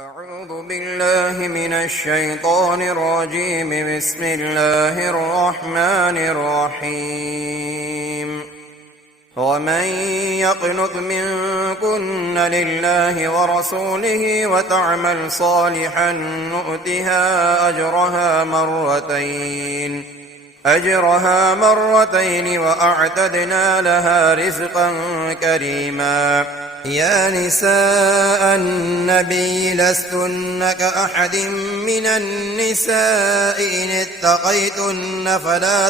أعوذ بالله من الشيطان الرجيم. بسم الله الرحمن الرحيم. ومن يقنت منكن لله ورسوله وتعمل صالحا نؤتها أجرها مرتين وأعتدنا لها رزقا كريما. يا نساء النبي لستن كأحد من النساء إن اتقيتن فلا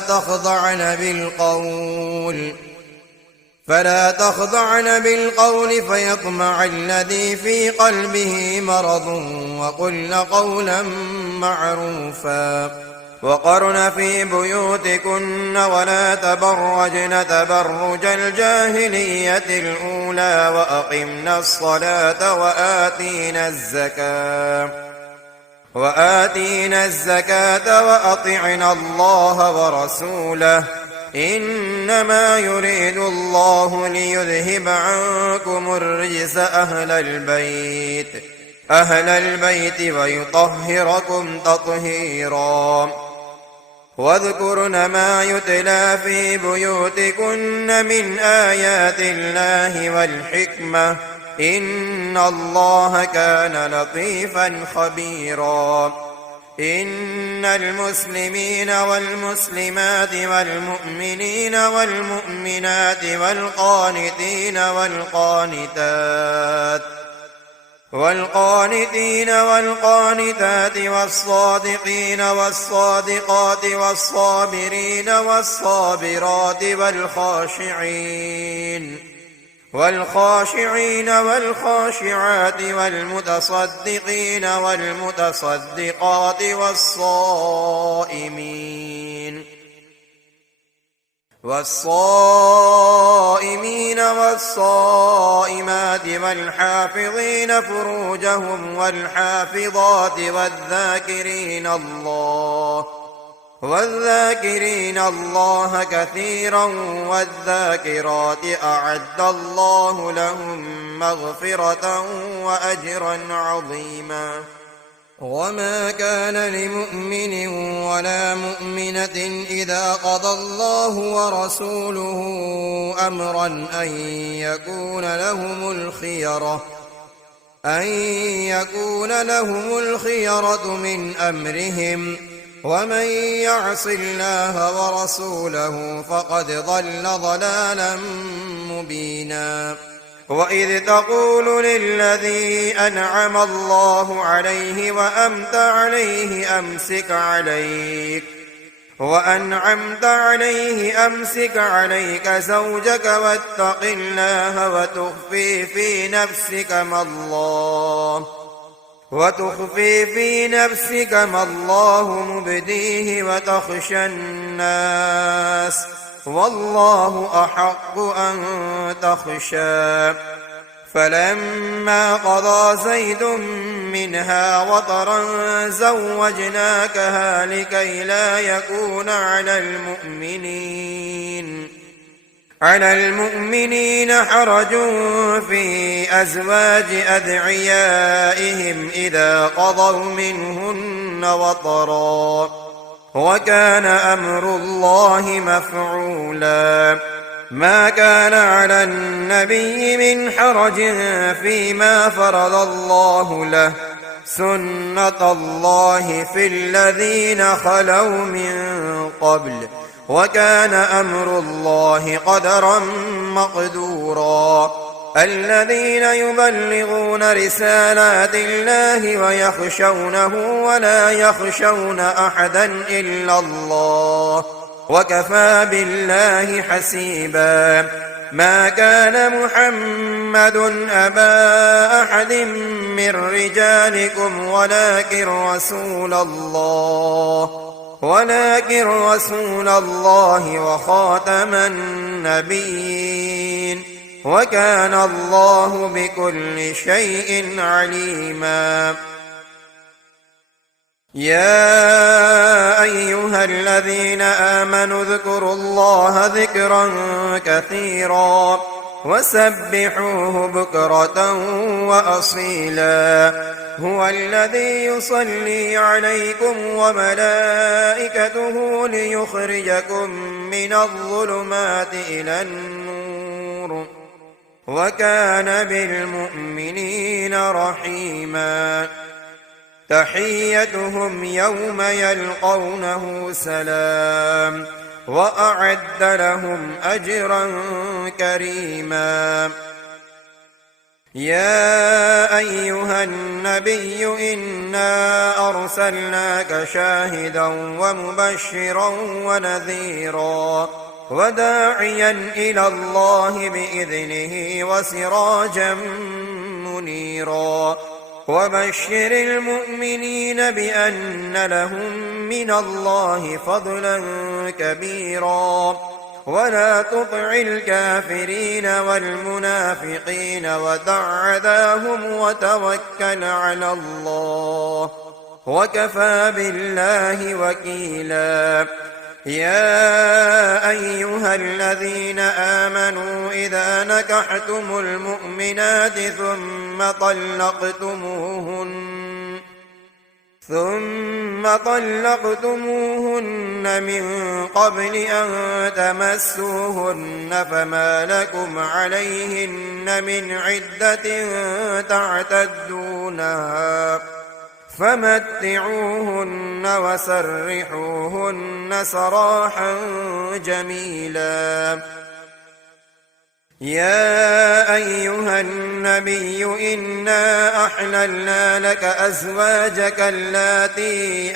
تخضعن بالقول فيطمع الذي في قلبه مرض وقلن قولا معروفا. وقرن في بيوتكن ولا تبرجن تبرج الجاهلية الأولى وأقمنا الصلاة وآتينا الزكاة وأطعنا الله ورسوله إنما يريد الله ليذهب عنكم الرجس أهل البيت ويطهركم تطهيرا. واذكرن ما يتلى في بيوتكن من آيات الله والحكمة إن الله كان لطيفا خبيرا. إن المسلمين والمسلمات والمؤمنين والمؤمنات والقانتين والقانتات والصادقين والصادقات والصابرين والصابرات والخاشعين والخاشعات والمتصدقين والمتصدقات والصائمين والصائمات والحافظين فروجهم والحافظات والذاكرين الله كثيرا والذاكرات أعد الله لهم مغفرة وأجرا عظيما. وما كان لمؤمن ولا مؤمنة إذا قضى الله ورسوله أمرا أن يكون لهم الخيرة من أمرهم ومن يعص الله ورسوله فقد ضل ضلالا مبينا. وإذ تقول للذي أنعم الله عليه وأنعمت عليه أمسك عليك زوجك واتق الله وتخفي في نفسك ما الله مبديه وتخشى الناس والله أحق أن تخشى. فلما قضى زيد منها وطرا زوجناكها لكي لا يكون على المؤمنين حرج في أزواج أدعيائهم إذا قضوا منهن وطرا وكان أمر الله مفعولا. ما كان على النبي من حرج فيما فرض الله له سنة الله في الذين خلوا من قبل وكان أمر الله قدرا مقدورا. الذين يبلغون رسالات الله ويخشونه ولا يخشون أحدا إلا الله وكفى بالله حسيبا. ما كان محمد أبا أحد من رجالكم ولكن رسول الله وخاتم النبيين وكان الله بكل شيء عليما. يا أيها الذين آمنوا اذكروا الله ذكرا كثيرا وسبحوه بكرة وأصيلا هو الذي يصلي عليكم وملائكته ليخرجكم من الظلمات إلى النور وكان بالمؤمنين رحيما تحيتهم يوم يلقونه سلام وأعد لهم أجرا كريما يا أيها النبي إنا أرسلناك شاهدا ومبشرا ونذيرا وداعيا إلى الله بإذنه وسراجا منيرا وبشر المؤمنين بأن لهم من الله فضلا كبيرا ولا تطع الكافرين والمنافقين ودع عذاهم وتوكل على الله وكفى بالله وكيلا يا أيها الذين آمنوا إذا نكحتم المؤمنات ثم طلقتموهن من قبل أن تمسوهن فما لكم عليهن من عدة تعتدونها فمتعوهن وسرحوهن سراحا جميلا يا أيها النبي إنا أحللنا لك أزواجك اللاتي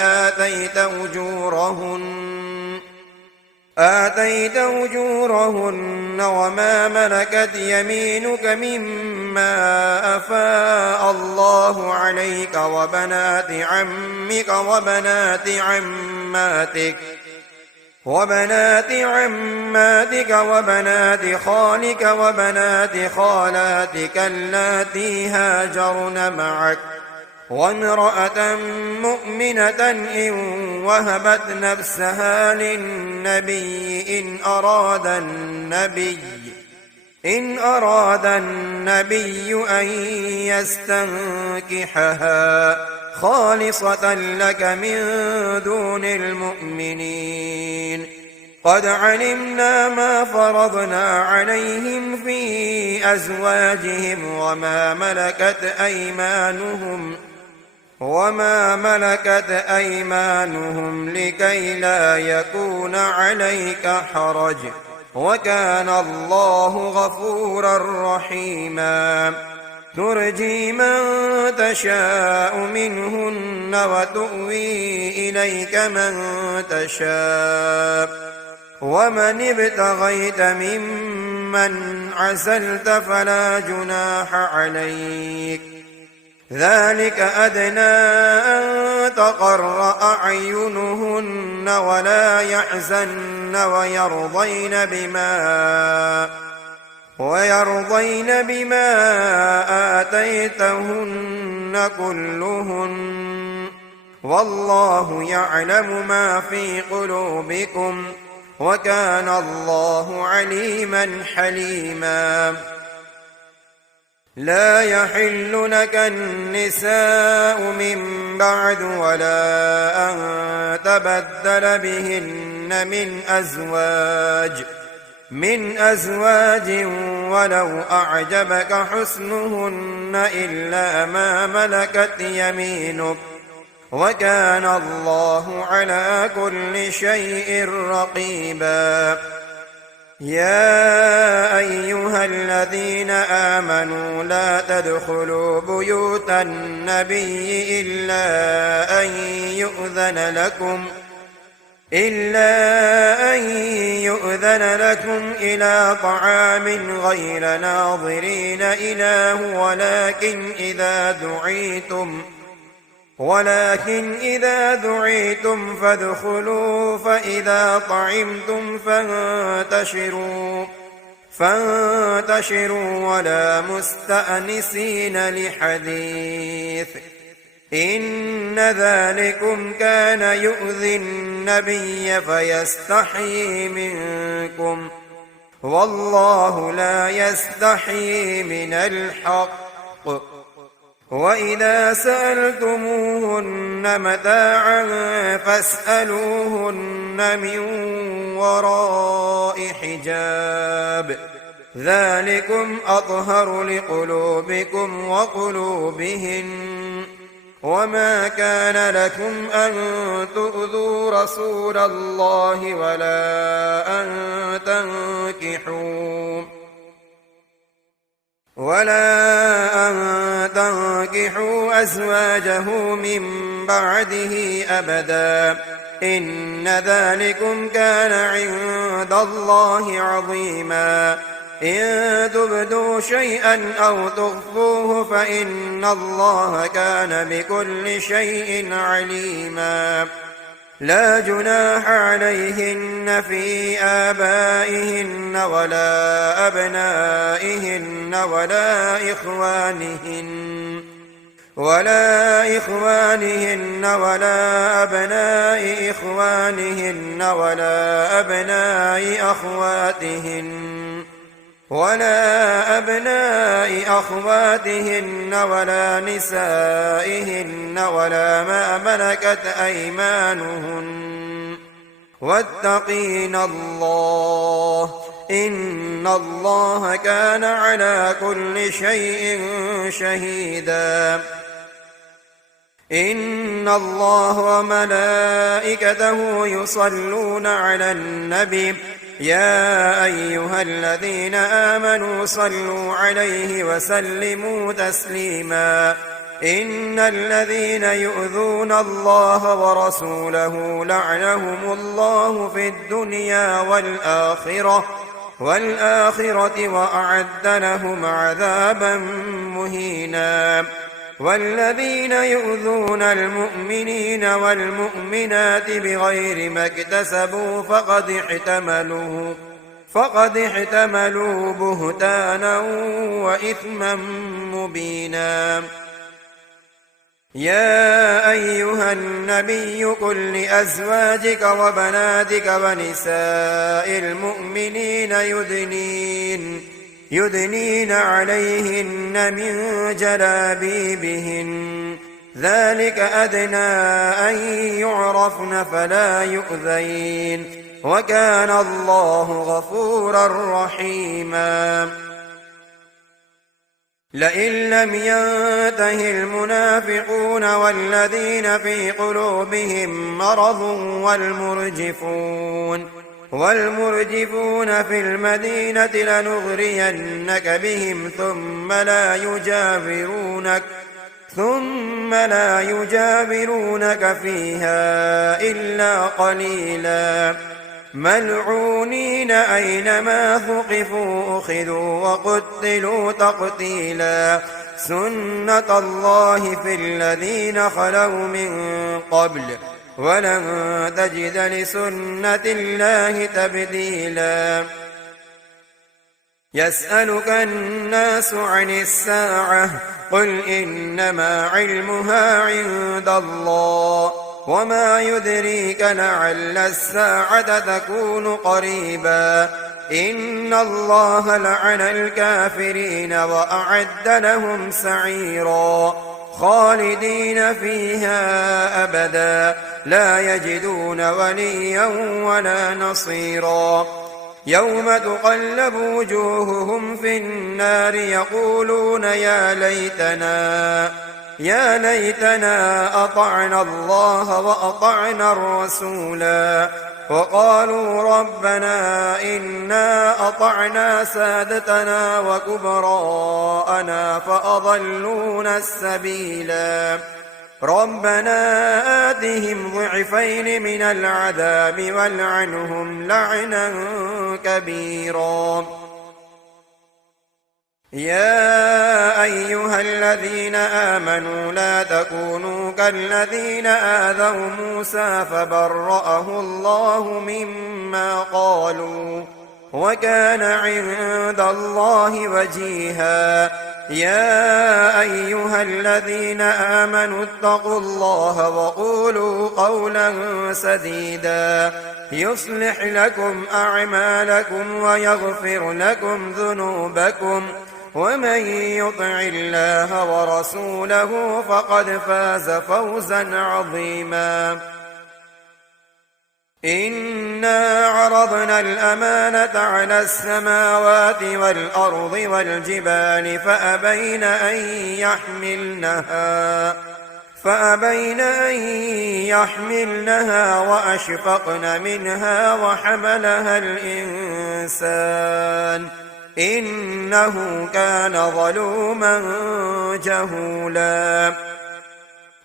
آتيت أجورهن وما ملكت يمينك مما أفاء الله عليك وبنات عمك وبنات عماتك وبنات خالك وبنات خالاتك اللاتي هاجرن معك وامرأة مؤمنة إن وهبت نفسها للنبي إن أراد النبي أن يستنكحها خالصة لك من دون المؤمنين قد علمنا ما فرضنا عليهم في أزواجهم وما ملكت أيمانهم لكي لا يكون عليك حرج وكان الله غفورا رحيما ترجي من تشاء منهن وتؤوي إليك من تشاء ومن ابتغيت ممن عزلت فلا جناح عليك ذلك أدنى أن تقر أعينهن ولا يحزن ويرضين بما آتيتهن كلهن والله يعلم ما في قلوبكم وكان الله عليما حليما لا يحل لك النساء من بعد ولا أن تبدل بهن من أزواج ولو أعجبك حسنهن إلا ما ملكت يمينك وكان الله على كل شيء رقيبا يا أيها الذين آمنوا لا تدخلوا بيوت النبي إلا أن يؤذن لكم إلى طعام غير ناظرين إناه ولكن إذا دعيتم فادخلوا فإذا طعمتم فانتشروا ولا مستأنسين لحديث إن ذلكم كان يؤذي النبي فيستحيي منكم والله لا يستحيي من الحق وإذا سألتموهن متاعا فاسألوهن من وراء حجاب ذلكم أطهر لقلوبكم وقلوبهن وما كان لكم أن تؤذوا رسول الله ولا أن تنكحوا أزواجه من بعده أبدا إن ذلكم كان عند الله عظيما إن تبدوا شيئا أو تخفوه فإن الله كان بكل شيء عليما لا جناح عليهن في آبائهن ولا أبنائهن ولا إخوانهن ولا أبناء إخوانهن ولا أبناء أخواتهن ولا نسائهن ولا ما ملكت أيمانهن واتقين الله إن الله كان على كل شيء شهيدا إن الله وملائكته يصلون على النبي يا أيها الذين آمنوا صلوا عليه وسلموا تسليما إن الذين يؤذون الله ورسوله لعنهم الله في الدنيا والآخرة وأعد لهم عذابا مهينا والذين يؤذون المؤمنين والمؤمنات بغير ما اكتسبوا فقد احتملوا بهتانا وإثما مبينا يا أيها النبي قل لأزواجك وبناتك ونساء المؤمنين يدنين عليهن من جلابيبهن ذلك أدنى أن يعرفن فلا يؤذين وكان الله غفورا رحيما لئن لم ينته المنافقون والذين في قلوبهم مرض والمرجفون في المدينة لنغرينك بهم ثم لا يجاورونك فيها إلا قليلا ملعونين أينما ثقفوا أخذوا وقتلوا تقتيلا سنة الله في الذين خلوا من قبل ولن تجد لسنة الله تبديلا يسألك الناس عن الساعة قل إنما علمها عند الله وما يدريك لعل الساعة تكون قريبا إن الله لعن الكافرين وأعد لهم سعيرا خالدين فيها أبدا لا يجدون وليا ولا نصيرا يوم تقلب وجوههم في النار يقولون يا ليتنا أطعنا الله وأطعنا الرسولا وقالوا ربنا إنا أطعنا سادتنا وكبراءنا فأضلونا السبيلا ربنا آتهم ضعفين من العذاب والعنهم لعنا كبيرا يا أيها الذين آمنوا لا تكونوا كالذين آذوا موسى فبرأه الله مما قالوا وكان عند الله وجيها يا أيها الذين آمنوا اتقوا الله وقولوا قولا سديدا يصلح لكم أعمالكم ويغفر لكم ذنوبكم ومن يطع الله ورسوله فقد فاز فوزا عظيما. إنا عرضنا الأمانة على السماوات والأرض والجبال فأبين أن يحملنها وأشفقن منها وحملها الإنسان إنه كان ظلوما جهولا.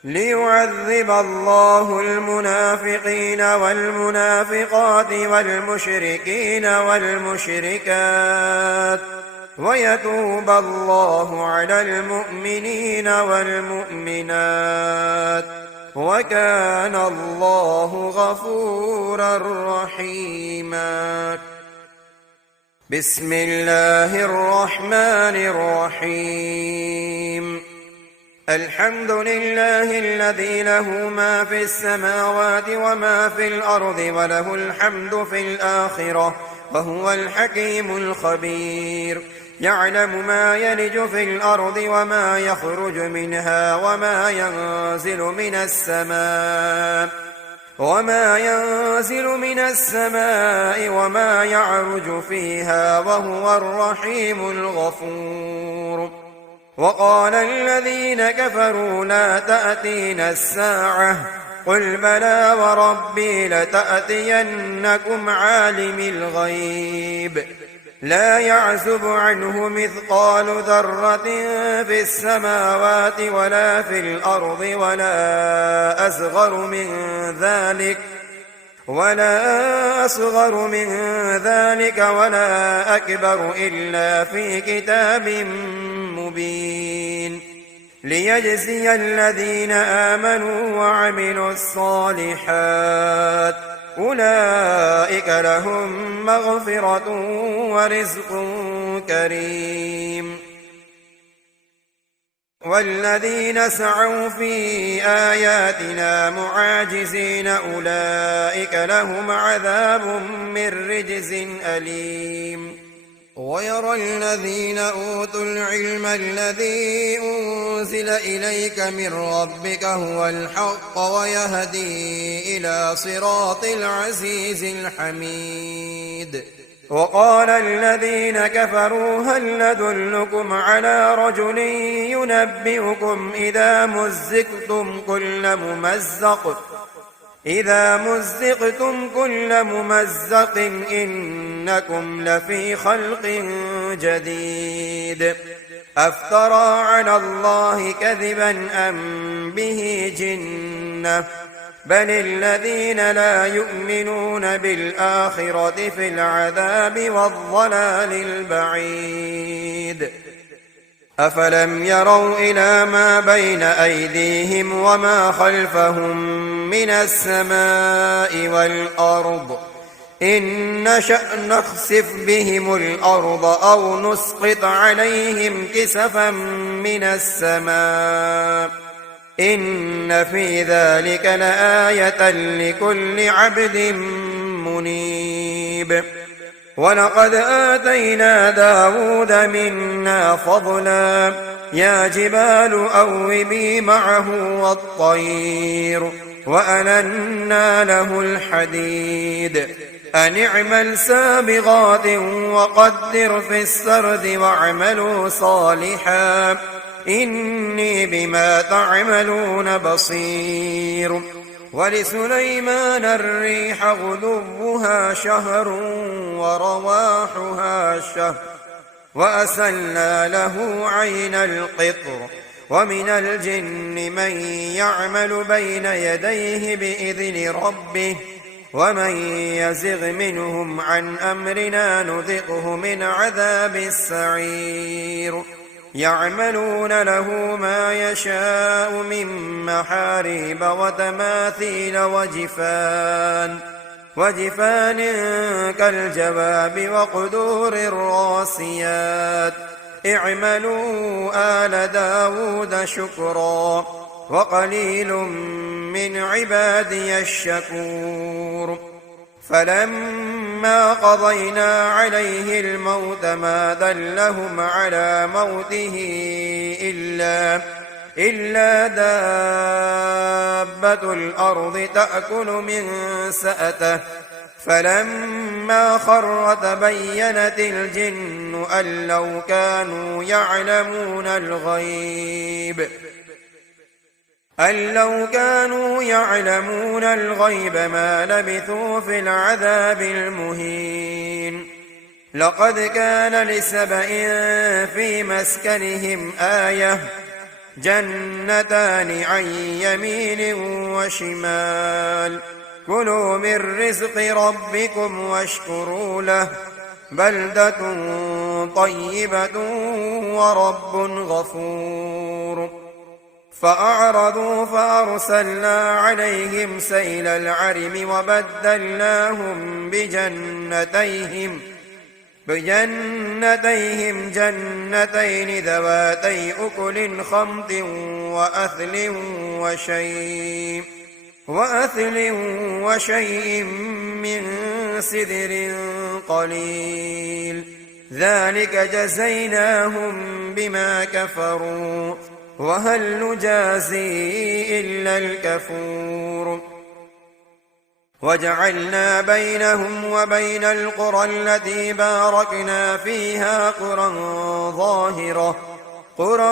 ليعذب الله المنافقين والمنافقات والمشركين والمشركات ويتوب الله على المؤمنين والمؤمنات وكان الله غفورا رحيما. بسم الله الرحمن الرحيم. الحمد لله الذي له ما في السماوات وما في الأرض وله الحمد في الآخرة وهو الحكيم الخبير. يعلم ما يلج في الأرض وما يخرج منها وما ينزل من السماء وما يعرج فيها وهو الرحيم الغفور. وقال الذين كفروا لا تأتينا الساعة قل بلى وربي لتأتينكم عالم الغيب لا يعزب عنه مثقال ذرة في السماوات ولا في الأرض ولا أصغر من ذلك ولا أكبر إلا في كتاب مبين. ليجزي الذين آمنوا وعملوا الصالحات أولئك لهم مغفرة ورزق كريم. والذين سعوا في آياتنا معاجزين أولئك لهم عذاب من رجز أليم. ويرى الذين أوتوا العلم الذي أنزل إليك من ربك هو الحق ويهدي إلى صراط العزيز الحميد. وقال الذين كفروا هل ندلكم على رجل ينبئكم إذا مزقتم كل ممزق إنكم لفي خلق جديد. أفترى على الله كذبا أم به جنة بل الذين لا يؤمنون بالآخرة في العذاب والضلال البعيد. أفلم يروا إلى ما بين أيديهم وما خلفهم من السماء والأرض إن نشأ نخسف بهم الأرض أو نسقط عليهم كسفا من السماء إن في ذلك لآية لكل عبد منيب. ولقد آتينا داود منا فضلا يا جبال أوبي معه والطير وألنا له الحديد أن اعمل سابغات وقدر في السرد واعملوا صالحا إني بما تعملون بصير. ولسليمان الريح غدوها شهر ورواحها شهر وأسلنا له عين القطر ومن الجن من يعمل بين يديه بإذن ربه ومن يزغ منهم عن أمرنا نذقه من عذاب السعير. يعملون له ما يشاء من محاريب وتماثيل وجفان كالجواب وقدور الراسيات اعملوا آل داود شكرا وقليل من عبادي الشكور. فلما فلما قضينا عليه الموت ما دلهم على موته إلا دابة الأرض تأكل من سأته فلما خر تبينت الجن أن لو كانوا يعلمون الغيب ما لبثوا في العذاب المهين. لقد كان لسبإ في مسكنهم آية جنتان عن يمين وشمال كلوا من رزق ربكم واشكروا له بلدة طيبة ورب غفور. فأعرضوا فأرسلنا عليهم سيل العرم وبدلناهم بجنتيهم جنتين ذواتي أكل خمط وأثل وشيء من سدر قليل ذلك جزيناهم بما كفروا وهل نجازي إلا الكفور. وجعلنا بينهم وبين القرى التي باركنا فيها قرى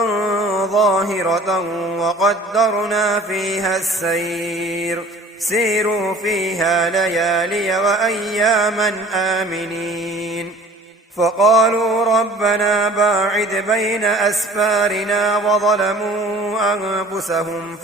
ظاهرة وقدرنا فيها السير سيروا فيها ليالي وأياما آمنين. فقالوا ربنا باعد بين أسفارنا وظلموا أنفسهم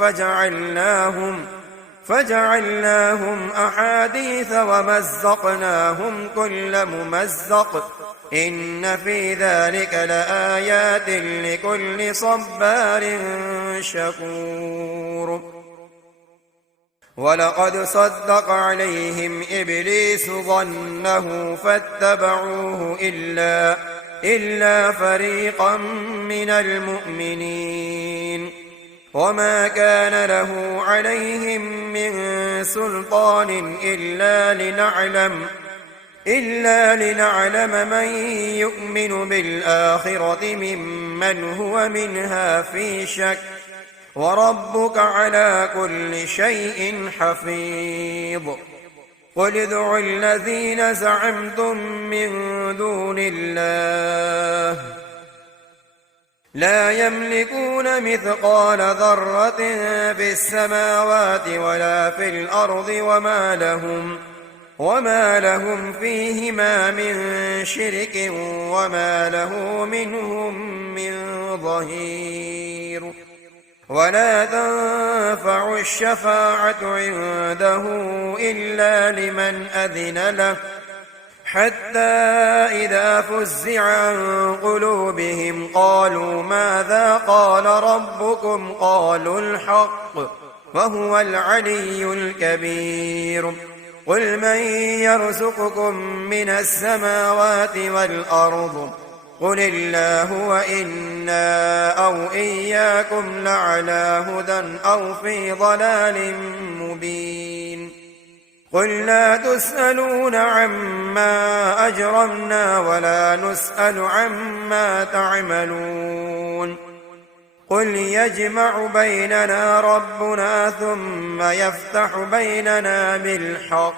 فجعلناهم أحاديث ومزقناهم كل ممزق إن في ذلك لآيات لكل صبار شكور. ولقد صدق عليهم إبليس ظنه فاتبعوه إلا فريقا من المؤمنين وما كان له عليهم من سلطان إلا لنعلم من يؤمن بالآخرة ممن هو منها في شك وربك على كل شيء حفيظ. قل ادعوا الذين زعمتم من دون الله لا يملكون مثقال ذرة في السماوات ولا في الأرض وما لهم فيهما من شرك وما له منهم من ظهير. ولا تنفع الشفاعة عنده إلا لمن أذن له حتى إذا فزع عن قلوبهم قالوا ماذا قال ربكم قالوا الحق وهو العلي الكبير. قل من يرزقكم من السماوات والأرض قل الله وإنا أو إياكم لعلى هدى أو في ضلال مبين. قل لا تسألون عما أجرمنا ولا نسأل عما تعملون. قل يجمع بيننا ربنا ثم يفتح بيننا بالحق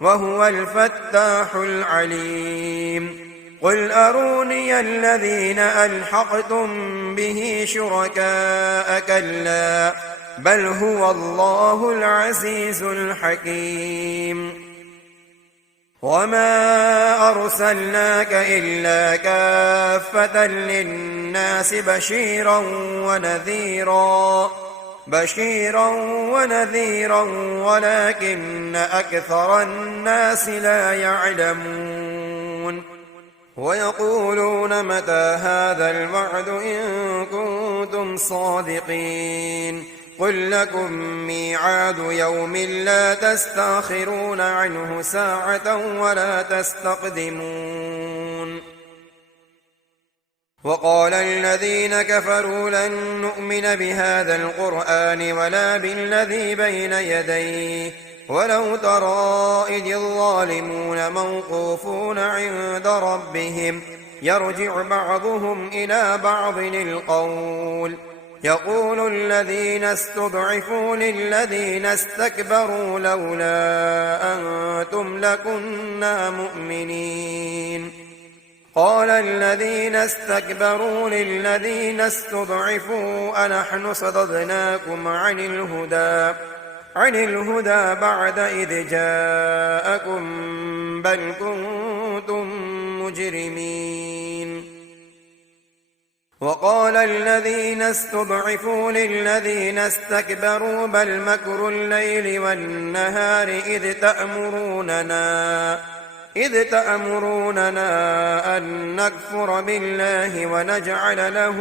وهو الفتاح العليم. قل أروني الذين ألحقتم به شركاء كلا بل هو الله العزيز الحكيم. وما أرسلناك إلا كافة للناس بشيرا ونذيرا ولكن أكثر الناس لا يعلمون. ويقولون متى هذا الوعد إن كنتم صادقين. قل لكم ميعاد يوم لا تستأخرون عنه ساعة ولا تستقدمون. وقال الذين كفروا لن نؤمن بهذا القرآن ولا بالذي بين يديه ولو ترى إذ الظالمون موقوفون عند ربهم يرجع بعضهم إلى بعض القول يقول الذين استضعفوا للذين استكبروا لولا أنتم لكنا مؤمنين قال الذين استكبروا للذين استضعفوا أنحن صددناكم عن الهدى بعد إذ جاءكم بل كنتم مجرمين وقال الذين استضعفوا للذين استكبروا بل مكر الليل والنهار إذ تأمروننا أن نكفر بالله ونجعل له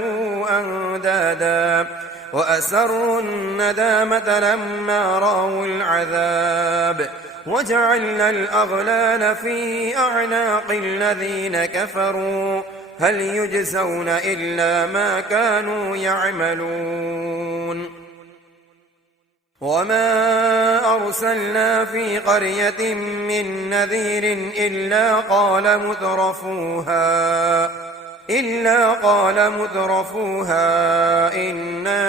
أندادا وأسروا الندامة لما رأوا العذاب وجعلنا الأغلال في أعناق الذين كفروا هل يجزون إلا ما كانوا يعملون وما أرسلنا في قرية من نذير إلا قال مترفوها إنا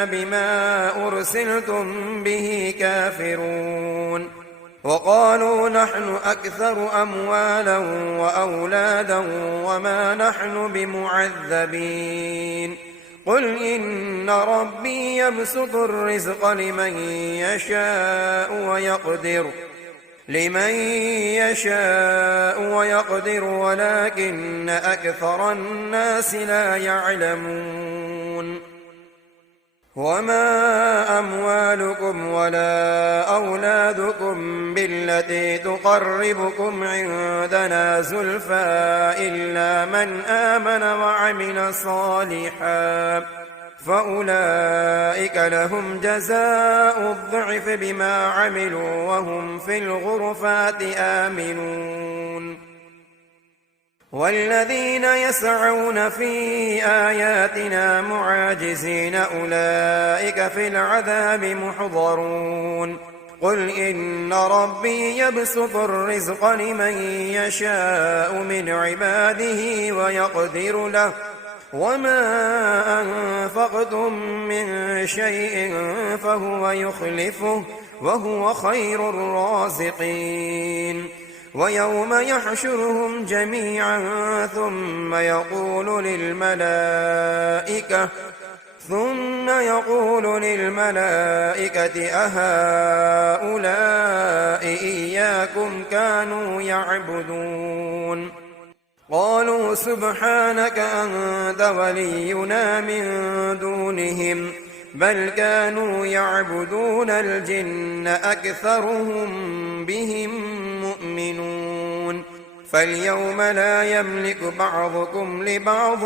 بما أرسلتم به كافرون وقالوا نحن أكثر أموالا وأولادا وما نحن بمعذبين قل إن ربي يبسط الرزق لمن يشاء ويقدر ولكن أكثر الناس لا يعلمون وما أموالكم ولا أولادكم بالتي تقربكم عندنا زلفى إلا من آمن وعمل صالحا فأولئك لهم جزاء الضعف بما عملوا وهم في الغرفات آمنون والذين يسعون في آياتنا معاجزين أولئك في العذاب محضرون قل إن ربي يبسط الرزق لمن يشاء من عباده ويقدر له وما أنفقتم من شيء فهو يخلفه وهو خير الرازقين ويوم يحشرهم جميعا ثم يقول للملائكة أهؤلاء إياكم كانوا يعبدون قالوا سبحانك أنت ولينا من دونهم بل كانوا يعبدون الجن أكثرهم بهم مؤمنون فاليوم لا يملك بعضكم لبعض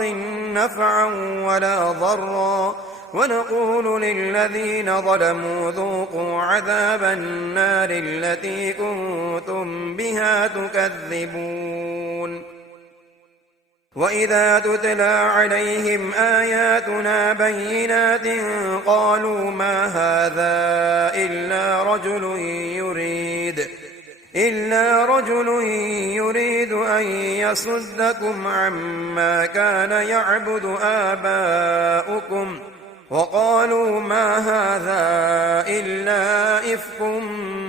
نفعا ولا ضرا ونقول للذين ظلموا ذوقوا عذاب النار التي كنتم بها تكذبون وإذا تتلى عليهم آياتنا بينات قالوا ما هذا إلا رجل يريد أن يصدكم عما كان يعبد آباؤكم وقالوا ما هذا إلا إفك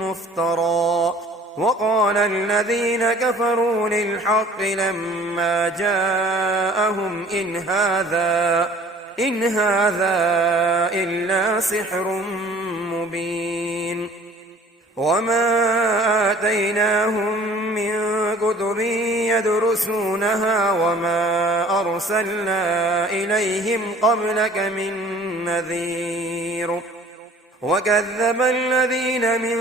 مفترى وقال الذين كفروا للحق لما جاءهم إن هذا إلا سحر مبين وما آتيناهم من كتب يدرسونها وما أرسلنا إليهم قبلك من نذير وكذب الذين من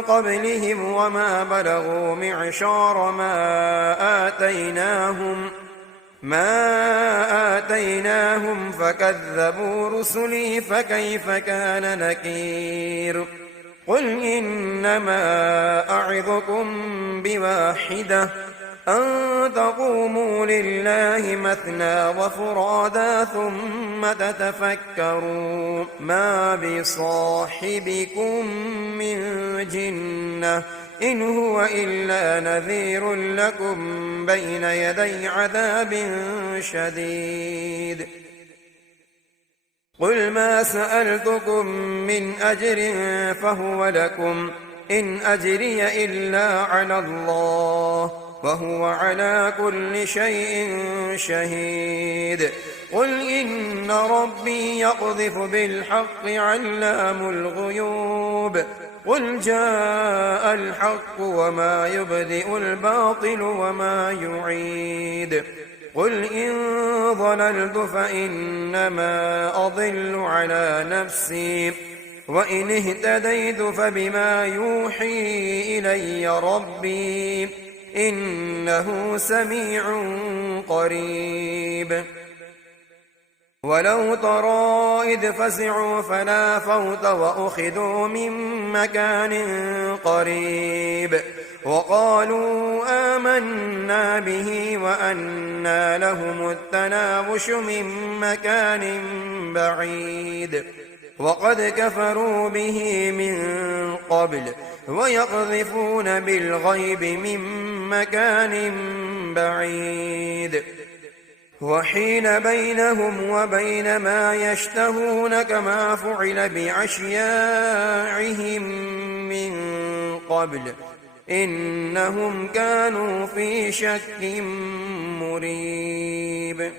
قبلهم وما بلغوا معشار ما آتيناهم فكذبوا رسلي فكيف كان نكير قل إنما أعظكم بواحدة أن تقوموا لله مثنى وفرادا ثم تتفكروا ما بصاحبكم من جنة إن هو إلا نذير لكم بين يدي عذاب شديد. قل ما سألتكم من أجر فهو لكم إن أجري إلا على الله وهو على كل شيء شهيد. قل إن ربي يقذف بالحق علام الغيوب. قل جاء الحق وما يبدئ الباطل وما يعيد. قل إن ضللت فإنما أضل على نفسي وإن اهتديت فبما يوحي إلي ربي إنه سميع قريب. ولو ترى إذ فزعوا فلا فوت وأخذوا من مكان قريب وقالوا آمنا به وأنى لهم التناوش من مكان بعيد وقد كفروا به من قبل ويقذفون بالغيب من مكان بعيد وحيل بينهم وبين ما يشتهون كما فعل بأشياعهم من قبل إنهم كانوا في شك مريب.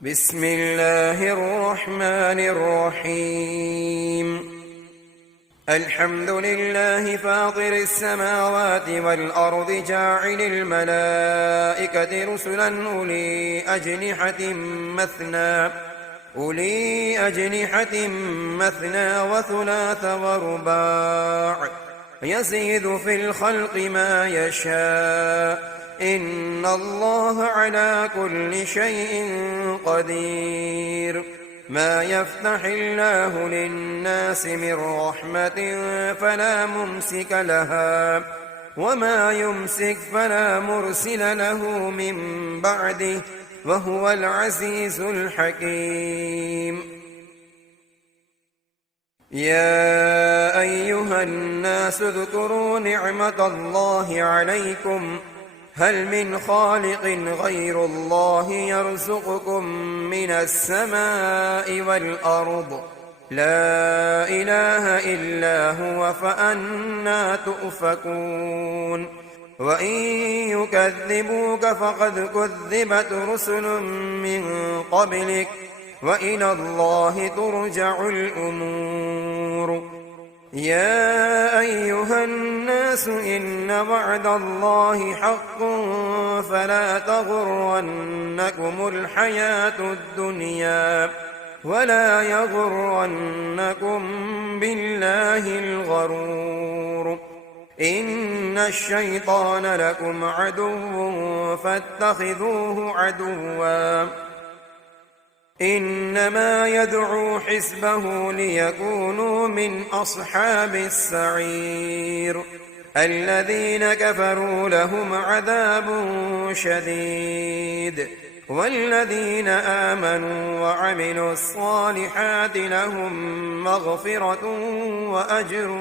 بسم الله الرحمن الرحيم. الحمد لله فاطر السماوات والأرض جاعل الملائكة رسلا أولي أجنحة مثنى وثلاث ورباع يزيد في الخلق ما يشاء إن الله على كل شيء قدير. ما يفتح الله للناس من رحمة فلا ممسك لها وما يمسك فلا مرسل له من بعده وهو العزيز الحكيم. يا أيها الناس اذكروا نعمة الله عليكم هل من خالق غير الله يرزقكم من السماء والأرض لا إله إلا هو فأنى تؤفكون. وإن يكذبوك فقد كذبت رسل من قبلك وإلى الله ترجع الأمور. يا أيها الناس إن وعد الله حق فلا تغرنكم الحياة الدنيا ولا يغرنكم بالله الغرور. إن الشيطان لكم عدو فاتخذوه عدوا إنما يدعو حزبه ليكونوا من أصحاب السعير. الذين كفروا لهم عذاب شديد والذين آمنوا وعملوا الصالحات لهم مغفرة وأجر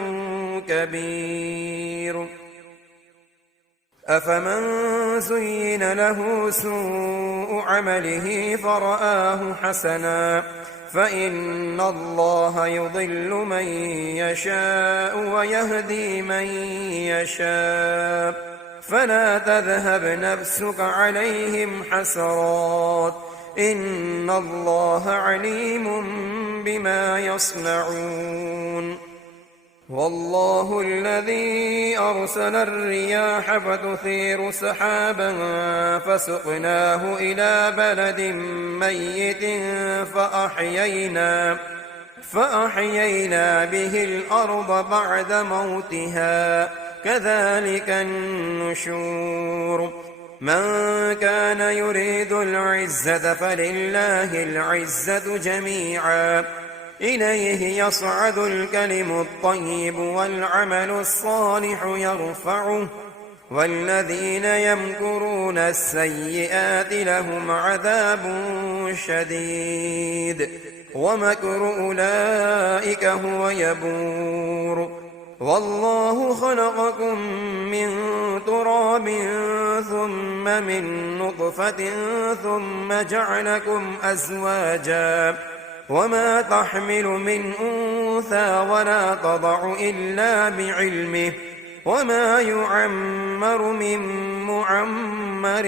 كبير. أفمن زين له سوء عمله فرآه حسنا فإن الله يضل من يشاء ويهدي من يشاء فلا تذهب نفسك عليهم حسرات إن الله عليم بما يصنعون. والله الذي أرسل الرياح فتثير سحابا فسقناه إلى بلد ميت فأحيينا به الأرض بعد موتها كذلك النشور. من كان يريد العزة فلله العزة جميعا إليه يصعد الكلم الطيب والعمل الصالح يرفعه والذين يمكرون السيئات لهم عذاب شديد ومكر أولئك هو يبور والله خلقكم من تراب ثم من نطفة ثم جعلكم أزواجا وما تحمل من أنثى ولا تضع إلا بعلمه وما يعمر من معمر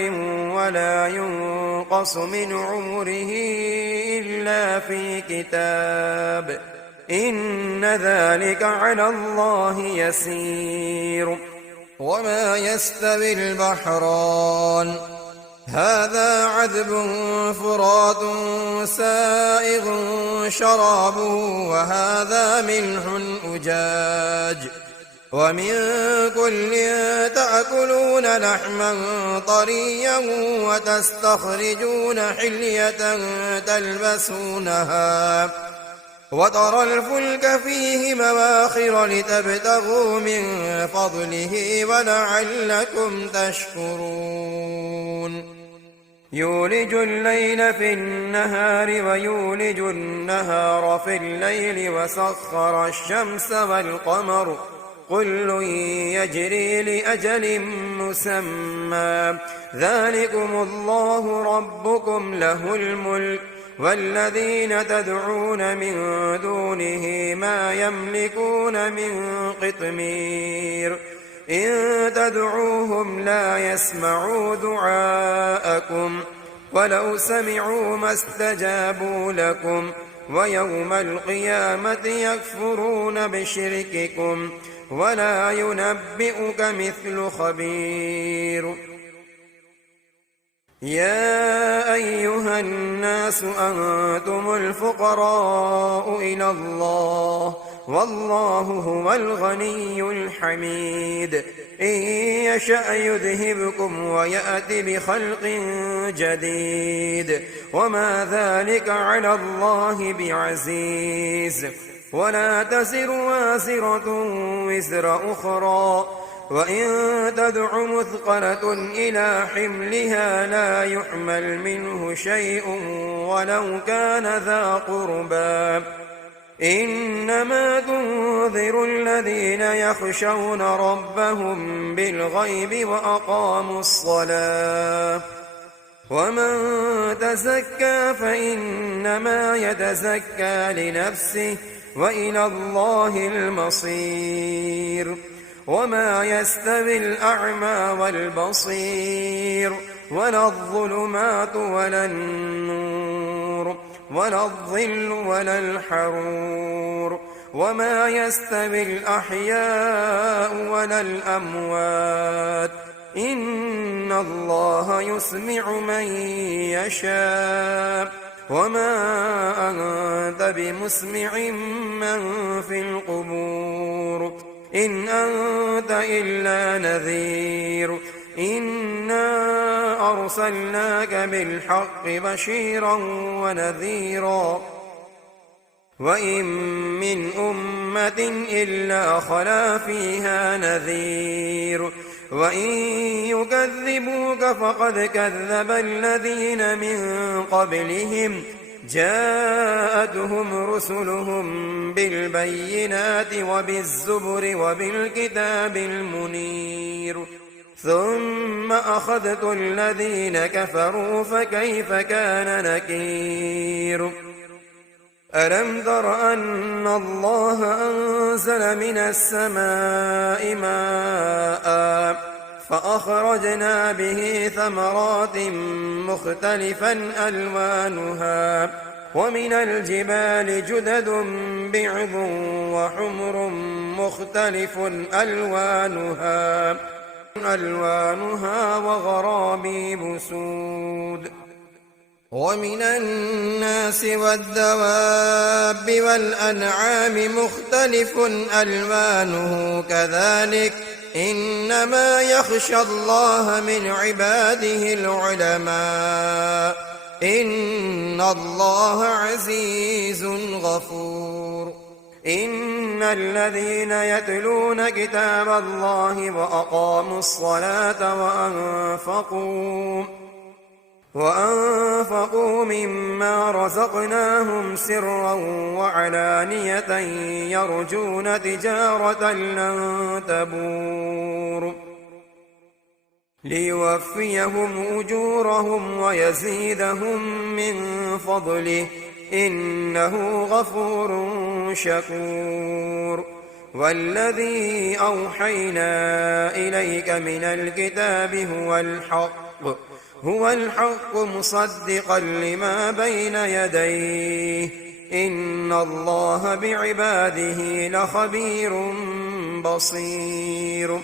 ولا ينقص من عمره إلا في كتاب إن ذلك على الله يسير وما يستوي البحران هذا عذب فرات سائغ شرابه وهذا ملح أجاج ومن كل تأكلون لحما طريا وتستخرجون حلية تلبسونها وترى الفلك فيه مواخر لتبتغوا من فضله ولعلكم تشكرون يولج الليل في النهار ويولج النهار في الليل وسخر الشمس والقمر كل يجري لأجل مسمى ذلكم الله ربكم له الملك والذين تدعون من دونه ما يملكون من قطمير إن تدعوهم لا يسمعوا دعاءكم ولو سمعوا ما استجابوا لكم ويوم القيامة يكفرون بشرككم ولا ينبئك مثل خبير يا أيها الناس أنتم الفقراء إلى الله والله هو الغني الحميد إن يشأ يذهبكم ويأت بخلق جديد وما ذلك على الله بعزيز ولا تزر وازرة وزر أخرى وإن تدع مثقلة إلى حملها لا يحمل منه شيء ولو كان ذا قربى إنما تنذر الذين يخشون ربهم بالغيب وأقاموا الصلاة ومن تزكى فإنما يتزكى لنفسه وإلى الله المصير وما يستوي الأعمى والبصير ولا الظلمات ولا النور ولا الظل ولا الحرور وما يستوي الأحياء ولا الأموات إن الله يسمع من يشاء وما أنت بمسمع من في القبور إن أنت إلا نذير إنا أرسلناك بالحق بشيرا ونذيرا وإن من أمة إلا خلا فيها نذير وإن يكذبوك فقد كذب الذين من قبلهم جاءتهم رسلهم بالبينات وبالزبر وبالكتاب المنير ثم أخذت الذين كفروا فكيف كان نكير ألم تر أن الله أنزل من السماء ماء فأخرجنا به ثمرات مختلفا ألوانها ومن الجبال جدد بيض وحمر مختلف ألوانها وغرابيب سود ومن الناس والدواب والأنعام مختلف ألوانه كذلك إنما يخشى الله من عباده العلماء إن الله عزيز غفور إن الذين يتلون كتاب الله وأقاموا الصلاة وأنفقوا مما رزقناهم سرا وعلانية يرجون تجارة لن تبور ليوفيهم أجورهم ويزيدهم من فضله إنه غفور شكور والذي أوحينا إليك من الكتاب هو الحق مصدقا لما بين يديه إن الله بعباده لخبير بصير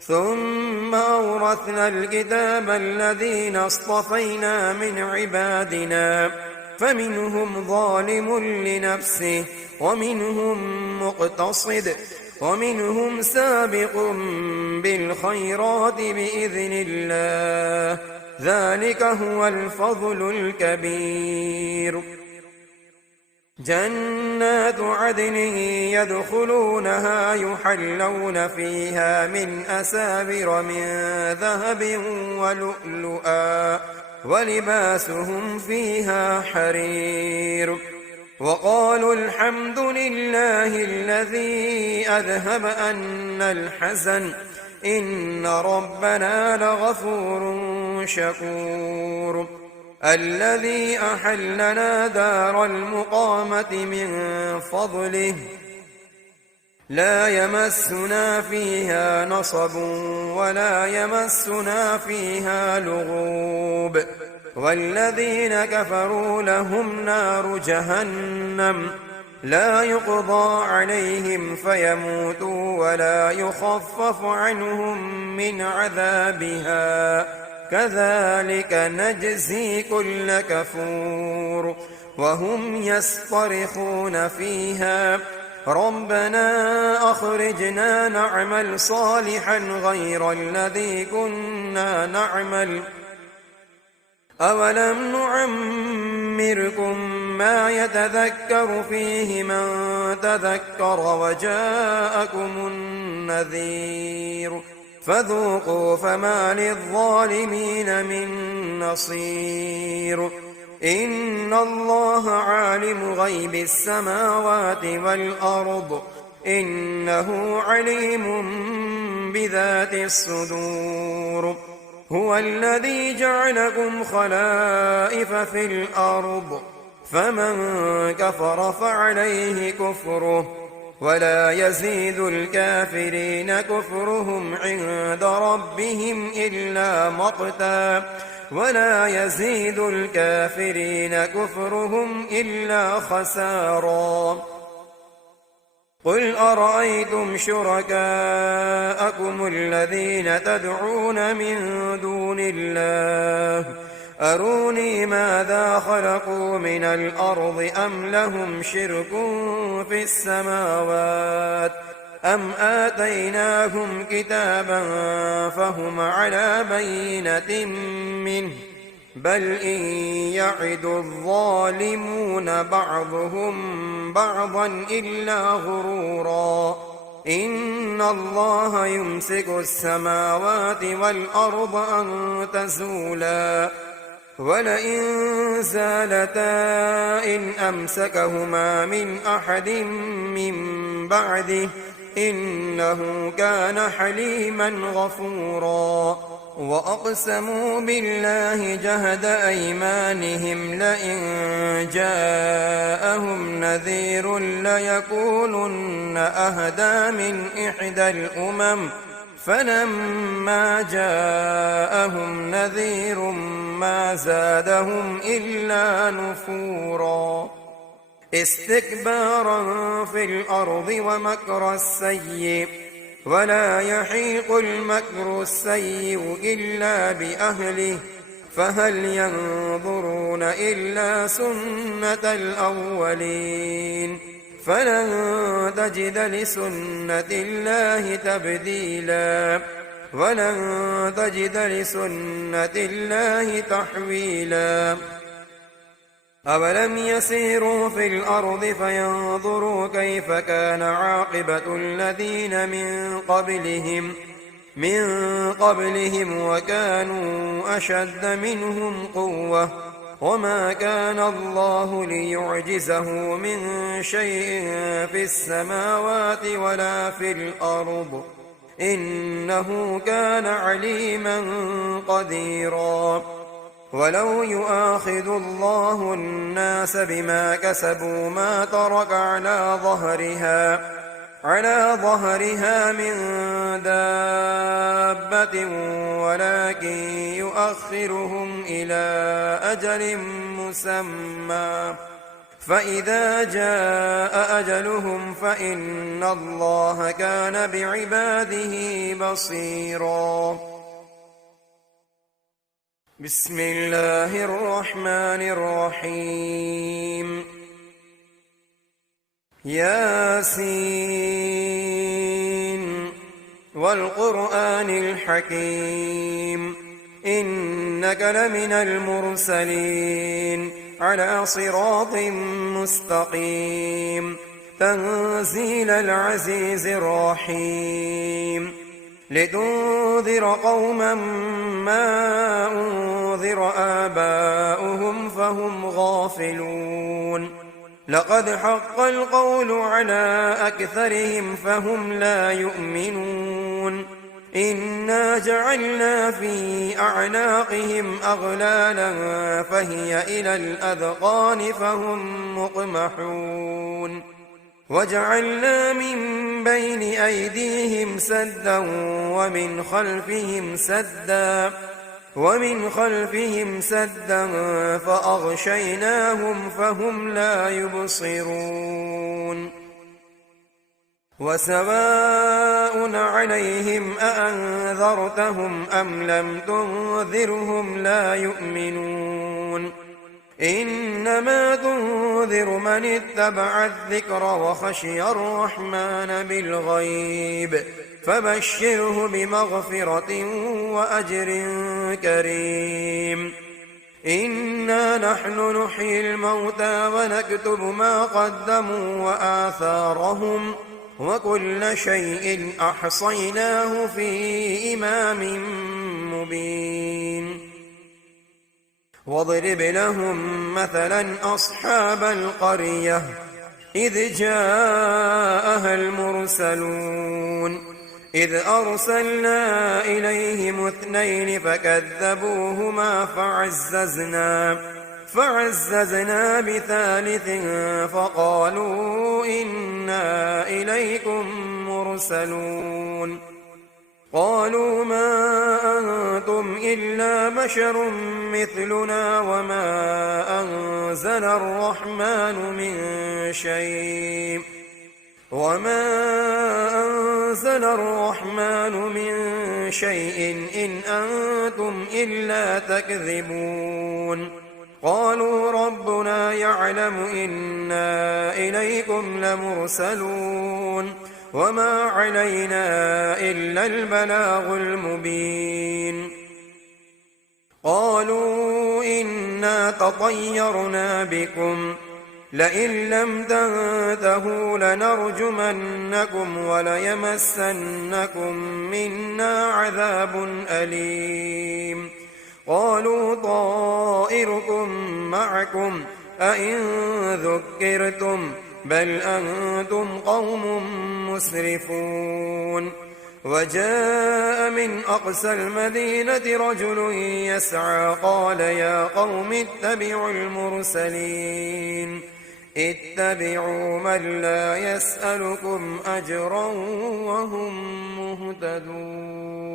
ثم أورثنا الكتاب الذين اصطفينا من عبادنا فمنهم ظالم لنفسه ومنهم مقتصد ومنهم سابق بالخيرات بإذن الله ذلك هو الفضل الكبير جنات عدن يدخلونها يحلون فيها من أساور من ذهب ولؤلؤا ولباسهم فيها حرير وقالوا الحمد لله الذي أذهب عنا الحزن إن ربنا لغفور شكور الذي أحلنا دار المقامة من فضله لا يمسنا فيها نصب ولا يمسنا فيها لغوب والذين كفروا لهم نار جهنم لا يقضى عليهم فيموتوا ولا يخفف عنهم من عذابها كذلك نجزي كل كفور وهم يصطرخون فيها ربنا أخرجنا نعمل صالحا غير الذي كنا نعمل أولم نعمركم ما يتذكر فيه من تذكر وجاءكم النذير فذوقوا فما للظالمين من نصير إن الله عالم غيب السماوات والأرض إنه عليم بذات الصدور هو الذي جعلكم خلائف في الأرض فمن كفر فعليه كفره ولا يزيد الكافرين كفرهم عند ربهم إلا مقتا ولا يزيد الكافرين كفرهم إلا خسارا قل أرأيتم شركاءكم الذين تدعون من دون الله أروني ماذا خلقوا من الأرض أم لهم شرك في السماوات أم آتيناهم كتابا فهم على بينة منه بل إن يعد الظالمون بعضهم بعضا إلا غرورا إن الله يمسك السماوات والأرض أن تزولا ولئن زالتا إن أمسكهما من أحد من بعده إنه كان حليما غفورا وأقسموا بالله جهد أيمانهم لئن جاءهم نذير ليكونن أهدى من إحدى الأمم فلما جاءهم نذير ما زادهم إلا نفورا استكبارا في الأرض ومكر السيء ولا يحيق المكر السيء إلا بأهله فهل ينظرون إلا سنة الأولين فلن تجد لسنة الله تبديلا ولن تجد لسنة الله تحويلا أولم يسيروا في الأرض فينظروا كيف كان عاقبة الذين من قبلهم وكانوا أشد منهم قوة وما كان الله ليعجزه من شيء في السماوات ولا في الأرض إنه كان عليما قديرا ولو يؤاخذ الله الناس بما كسبوا ما ترك على ظهرها من دابة ولكن يؤخرهم إلى أجل مسمى فإذا جاء أجلهم فإن الله كان بعباده بصيرا. بسم الله الرحمن الرحيم. ياسين والقرآن الحكيم إنك لمن المرسلين على صراط مستقيم تنزيل العزيز الرحيم لتنذر قوما ما أنذر آباؤهم فهم غافلون لقد حق القول على أكثرهم فهم لا يؤمنون إنا جعلنا في أعناقهم أغلالا فهي إلى الأذقان فهم مقمحون وجعلنا من بين أيديهم سدا ومن خلفهم سدا فأغشيناهم فهم لا يبصرون وسواء عليهم أأنذرتهم أم لم تنذرهم لا يؤمنون إنما تنذر من اتبع الذكر وخشي الرحمن بالغيب فبشره بمغفرة وأجر كريم إنا نحن نحيي الموتى ونكتب ما قدموا وآثارهم وكل شيء أحصيناه في إمام مبين واضرب لهم مثلا أصحاب القرية إذ جاءها المرسلون إذ أرسلنا إليهم 2 فكذبوهما فعززنا ب3 فقالوا إنا إليكم مرسلون قالوا ما أنتم إلا بشر مثلنا وما أنزل الرحمن من شيء إن أنتم إلا تكذبون قالوا ربنا يعلم إنا إليكم لمرسلون وما علينا إلا البلاغ المبين قالوا إنا تطيرنا بكم لئن لم تنتهوا لنرجمنكم وليمسنكم منا عذاب أليم قالوا طائركم معكم أئن ذكرتم بل أنتم قوم مسرفون وجاء من أقصى المدينة رجل يسعى قال يا قوم اتبعوا المرسلين اتبعوا من لا يسألكم أجرا وهم مهتدون.